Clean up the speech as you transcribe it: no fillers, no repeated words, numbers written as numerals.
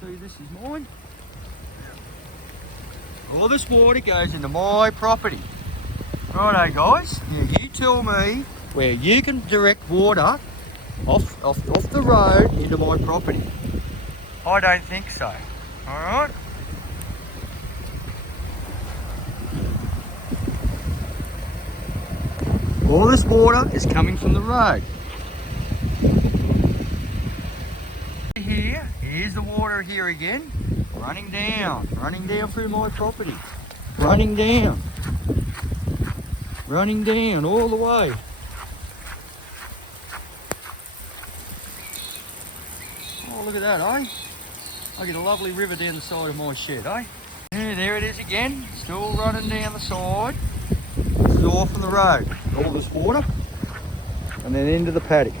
See, this is mine. All this water goes into my property. Righto guys, now you tell me where you can direct water off the road into my property. I don't think so. Alright? All this water is coming from the road. Here's the water here again, running down through my property. Running down all the way. Oh, look at that, eh? I get a lovely river down the side of my shed, eh? Yeah, there it is again, still running down the side. This is all from the road. All this water, and then into the paddock.